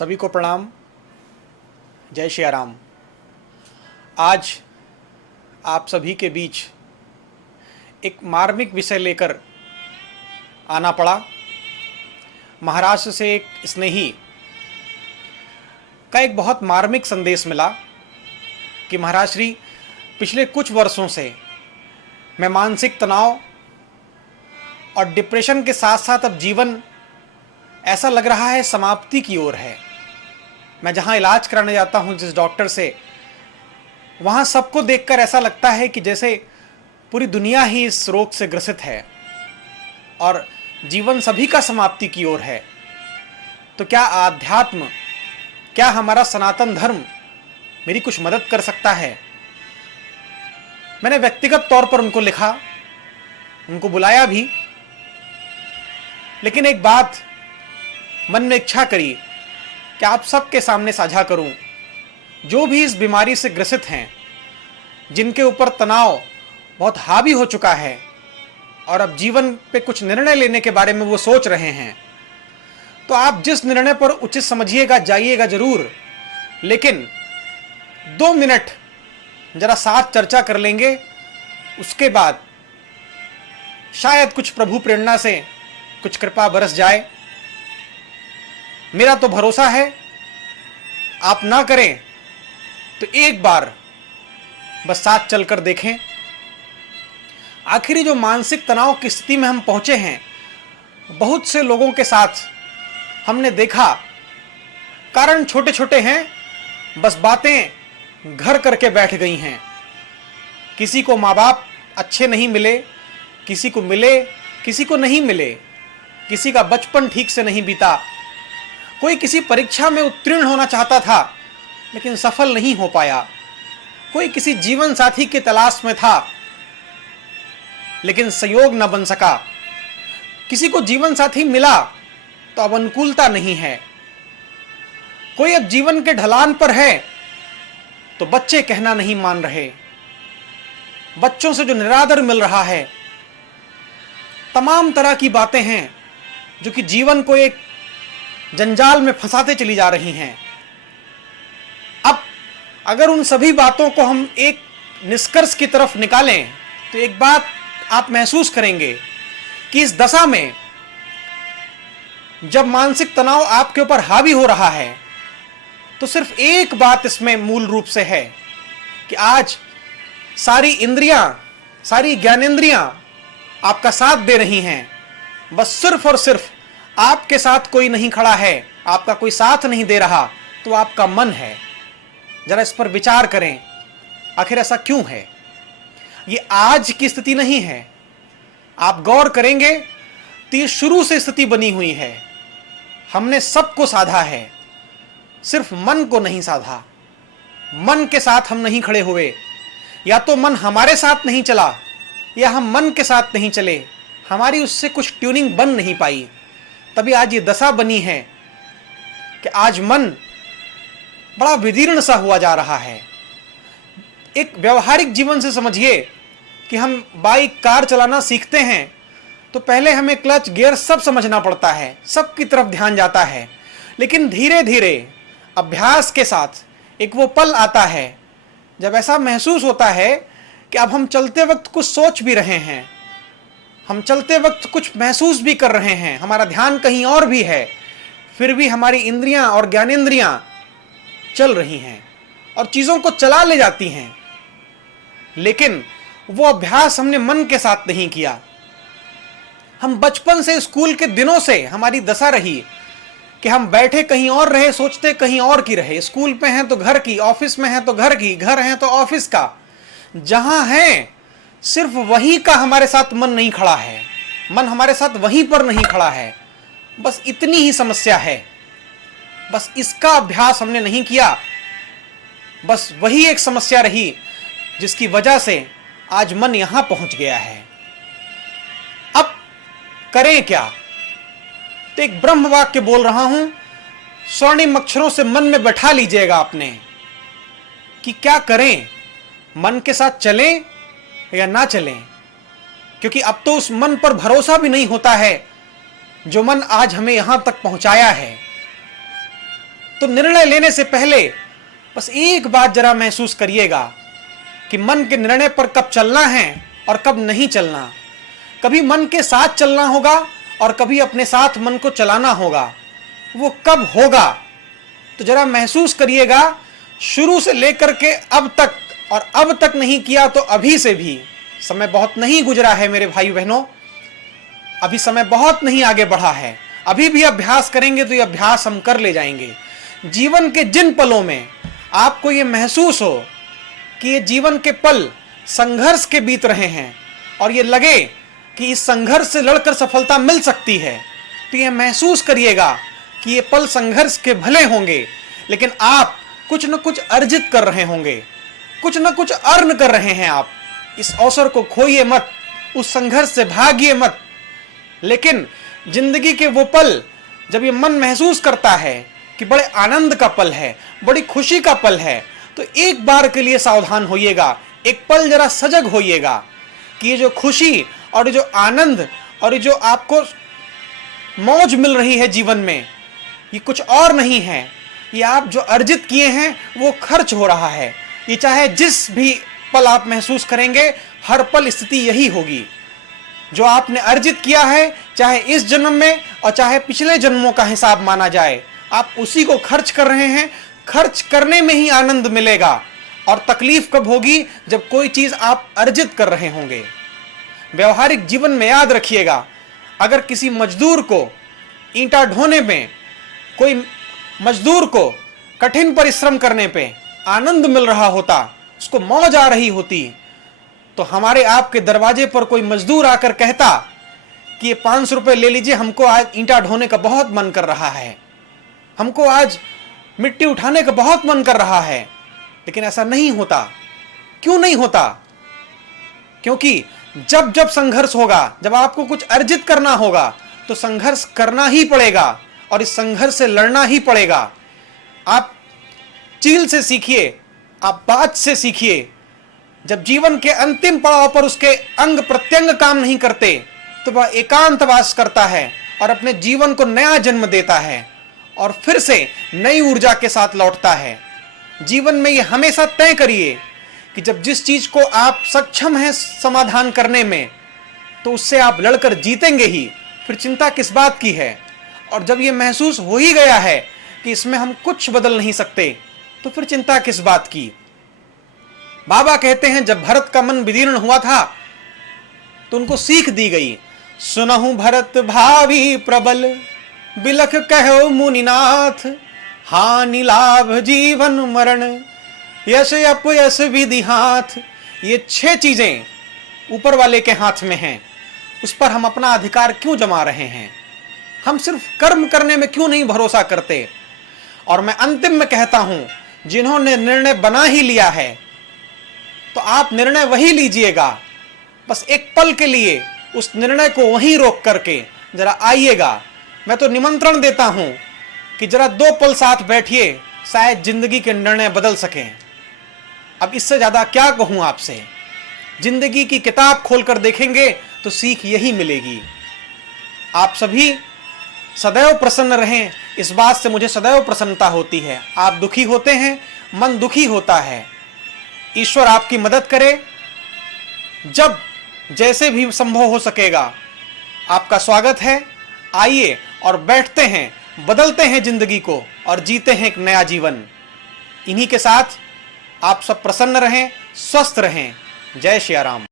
सभी को प्रणाम। जय श्री राम। आज आप सभी के बीच एक मार्मिक विषय लेकर आना पड़ा। महाराष्ट्र से एक स्नेही का एक बहुत मार्मिक संदेश मिला कि महाराज श्री, पिछले कुछ वर्षों से मैं मानसिक तनाव और डिप्रेशन के साथ साथ अब जीवन ऐसा लग रहा है समाप्ति की ओर है। मैं जहाँ इलाज कराने जाता हूँ जिस डॉक्टर से, वहाँ सबको देखकर ऐसा लगता है कि जैसे पूरी दुनिया ही इस रोग से ग्रसित है और जीवन सभी का समाप्ति की ओर है। तो क्या आध्यात्म, क्या हमारा सनातन धर्म मेरी कुछ मदद कर सकता है? मैंने व्यक्तिगत तौर पर उनको लिखा, उनको बुलाया भी, लेकिन एक बात मन में इच्छा करी कि आप सबके सामने साझा करूं। जो भी इस बीमारी से ग्रसित हैं, जिनके ऊपर तनाव बहुत हावी हो चुका है और अब जीवन पे कुछ निर्णय लेने के बारे में वो सोच रहे हैं, तो आप जिस निर्णय पर उचित समझिएगा, जाइएगा जरूर, लेकिन 2 मिनट जरा साथ चर्चा कर लेंगे। उसके बाद शायद कुछ प्रभु प्रेरणा से कुछ कृपा बरस जाए। मेरा तो भरोसा है, आप ना करें तो एक बार बस साथ चलकर देखें। आखिरी जो मानसिक तनाव की स्थिति में हम पहुंचे हैं, बहुत से लोगों के साथ हमने देखा, कारण छोटे छोटे हैं, बस बातें घर करके बैठ गई हैं। किसी को माँ बाप अच्छे नहीं मिले, किसी को मिले, किसी को नहीं मिले, किसी का बचपन ठीक से नहीं बीता, कोई किसी परीक्षा में उत्तीर्ण होना चाहता था लेकिन सफल नहीं हो पाया, कोई किसी जीवन साथी की तलाश में था लेकिन संयोग न बन सका, किसी को जीवन साथी मिला तो अब अनुकूलता नहीं है, कोई अब जीवन के ढलान पर है तो बच्चे कहना नहीं मान रहे, बच्चों से जो निरादर मिल रहा है, तमाम तरह की बातें हैं जो कि जीवन को एक जंजाल में फंसाते चली जा रही हैं। अब अगर उन सभी बातों को हम एक निष्कर्ष की तरफ निकालें तो एक बात आप महसूस करेंगे कि इस दशा में जब मानसिक तनाव आपके ऊपर हावी हो रहा है, तो सिर्फ एक बात इसमें मूल रूप से है कि आज सारी इंद्रियां, सारी ज्ञानेंद्रियां आपका साथ दे रही हैं। बस सिर्फ और सिर्फ आपके साथ कोई नहीं खड़ा है, आपका कोई साथ नहीं दे रहा, तो आपका मन है। जरा इस पर विचार करें, आखिर ऐसा क्यों है? ये आज की स्थिति नहीं है। आप गौर करेंगे तो ये शुरू से स्थिति बनी हुई है। हमने सबको साधा है, सिर्फ मन को नहीं साधा। मन के साथ हम नहीं खड़े हुए, या तो मन हमारे साथ नहीं चला या हम मन के साथ नहीं चले, हमारी उससे कुछ ट्यूनिंग बन नहीं पाई। तभी आज ये दशा बनी है कि आज मन बड़ा विदीर्ण सा हुआ जा रहा है। एक व्यवहारिक जीवन से समझिए कि हम बाइक, कार चलाना सीखते हैं तो पहले हमें क्लच, गियर सब समझना पड़ता है, सबकी तरफ ध्यान जाता है, लेकिन धीरे धीरे अभ्यास के साथ एक वो पल आता है जब ऐसा महसूस होता है कि अब हम चलते वक्त कुछ सोच भी रहे हैं, हम चलते वक्त कुछ महसूस भी कर रहे हैं, हमारा ध्यान कहीं और भी है, फिर भी हमारी इंद्रियां और ज्ञानेंद्रियां चल रही हैं और चीज़ों को चला ले जाती हैं। लेकिन वो अभ्यास हमने मन के साथ नहीं किया। हम बचपन से, स्कूल के दिनों से हमारी दशा रही कि हम बैठे कहीं और रहे, सोचते कहीं और की रहे। स्कूल में हैं तो घर की, ऑफिस में हैं तो घर की, घर हैं तो ऑफिस का, जहां हैं सिर्फ वहीं का हमारे साथ मन नहीं खड़ा है, मन हमारे साथ वहीं पर नहीं खड़ा है। बस इतनी ही समस्या है, बस इसका अभ्यास हमने नहीं किया। बस वही एक समस्या रही जिसकी वजह से आज मन यहां पहुंच गया है। अब करें क्या? तो एक ब्रह्म वाक्य बोल रहा हूं, स्वर्णिम अक्षरों से मन में बैठा लीजिएगा आपने कि क्या करें, मन के साथ चलें या ना चलें। क्योंकि अब तो उस मन पर भरोसा भी नहीं होता है जो मन आज हमें यहां तक पहुंचाया है। तो निर्णय लेने से पहले बस एक बात जरा महसूस करिएगा कि मन के निर्णय पर कब चलना है और कब नहीं चलना। कभी मन के साथ चलना होगा और कभी अपने साथ मन को चलाना होगा। वो कब होगा तो जरा महसूस करिएगा। शुरू से लेकर के अब तक, और अब तक नहीं किया तो अभी से भी समय बहुत नहीं गुजरा है मेरे भाई बहनों। अभी समय बहुत नहीं आगे बढ़ा है। अभी भी अभ्यास करेंगे तो ये अभ्यास हम कर ले जाएंगे। जीवन के जिन पलों में आपको ये महसूस हो कि ये जीवन के पल संघर्ष के बीत रहे हैं और ये लगे कि इस संघर्ष से लड़कर सफलता मिल सकती है, तो ये महसूस करिएगा कि ये पल संघर्ष के भले होंगे, लेकिन आप कुछ न कुछ अर्जित कर रहे होंगे, कुछ न कुछ अर्न कर रहे हैं। आप इस अवसर को खोइए मत, उस संघर्ष से भागिए मत। लेकिन जिंदगी के वो पल जब ये मन महसूस करता है कि बड़े आनंद का पल है, बड़ी खुशी का पल है, तो एक बार के लिए सावधान होइएगा, एक पल जरा सजग होइएगा कि ये जो खुशी और ये जो आनंद और ये जो आपको मौज मिल रही है जीवन में, ये कुछ और नहीं है। ये आप जो अर्जित किए हैं वो खर्च हो रहा है। ये चाहे जिस भी पल आप महसूस करेंगे, हर पल स्थिति यही होगी। जो आपने अर्जित किया है, चाहे इस जन्म में और चाहे पिछले जन्मों का हिसाब माना जाए, आप उसी को खर्च कर रहे हैं। खर्च करने में ही आनंद मिलेगा। और तकलीफ कब होगी? जब कोई चीज आप अर्जित कर रहे होंगे। व्यवहारिक जीवन में याद रखिएगा, अगर किसी मजदूर को ईंटा ढोने में, कोई मजदूर को कठिन परिश्रम करने पे आनंद मिल रहा होता, उसको मौज आ रही होती, तो हमारे आपके दरवाजे पर कोई मजदूर आकर कहता कि ये 500 रुपये ले लीजिए, हमको आज ईंटा ढोने का बहुत मन कर रहा है, हमको आज मिट्टी उठाने का बहुत मन कर रहा है। लेकिन ऐसा नहीं होता। क्यों नहीं होता? क्योंकि जब जब संघर्ष होगा, जब आपको कुछ अर्जित करना होगा, तो संघर्ष करना ही पड़ेगा और इस संघर्ष से लड़ना ही पड़ेगा। आप चील से सीखिए, आप बात से सीखिए। जब जीवन के अंतिम पड़ाव पर उसके अंग प्रत्यंग काम नहीं करते, तो वह एकांतवास करता है और अपने जीवन को नया जन्म देता है और फिर से नई ऊर्जा के साथ लौटता है। जीवन में ये हमेशा तय करिए कि जब जिस चीज को आप सक्षम हैं समाधान करने में, तो उससे आप लड़कर जीतेंगे ही। फिर चिंता किस बात की है? और जब ये महसूस हो ही गया है कि इसमें हम कुछ बदल नहीं सकते, तो फिर चिंता किस बात की? बाबा कहते हैं, जब भरत का मन विदीर्ण हुआ था तो उनको सीख दी गई, सुनहु भरत भावी प्रबल, बिलख कहो मुनिनाथ, हानि लाभ जीवन मरण, यश अपयश विधि हाथ। ये 6 चीजें ऊपर वाले के हाथ में हैं, उस पर हम अपना अधिकार क्यों जमा रहे हैं? हम सिर्फ कर्म करने में क्यों नहीं भरोसा करते? और मैं अंतिम में कहता हूं, जिन्होंने निर्णय बना ही लिया है, तो आप निर्णय वही लीजिएगा। बस एक पल के लिए उस निर्णय को वहीं रोक करके जरा आइएगा। मैं तो निमंत्रण देता हूं कि जरा 2 पल साथ बैठिए, शायद जिंदगी के निर्णय बदल सकें। अब इससे ज्यादा क्या कहूं आपसे? जिंदगी की किताब खोलकर देखेंगे तो सीख यही मिलेगी। आप सभी सदैव प्रसन्न रहें, इस बात से मुझे सदैव प्रसन्नता होती है। आप दुखी होते हैं, मन दुखी होता है। ईश्वर आपकी मदद करे। जब जैसे भी संभव हो सकेगा, आपका स्वागत है। आइए और बैठते हैं, बदलते हैं जिंदगी को और जीते हैं एक नया जीवन। इन्हीं के साथ आप सब प्रसन्न रहें, स्वस्थ रहें। जय श्री राम।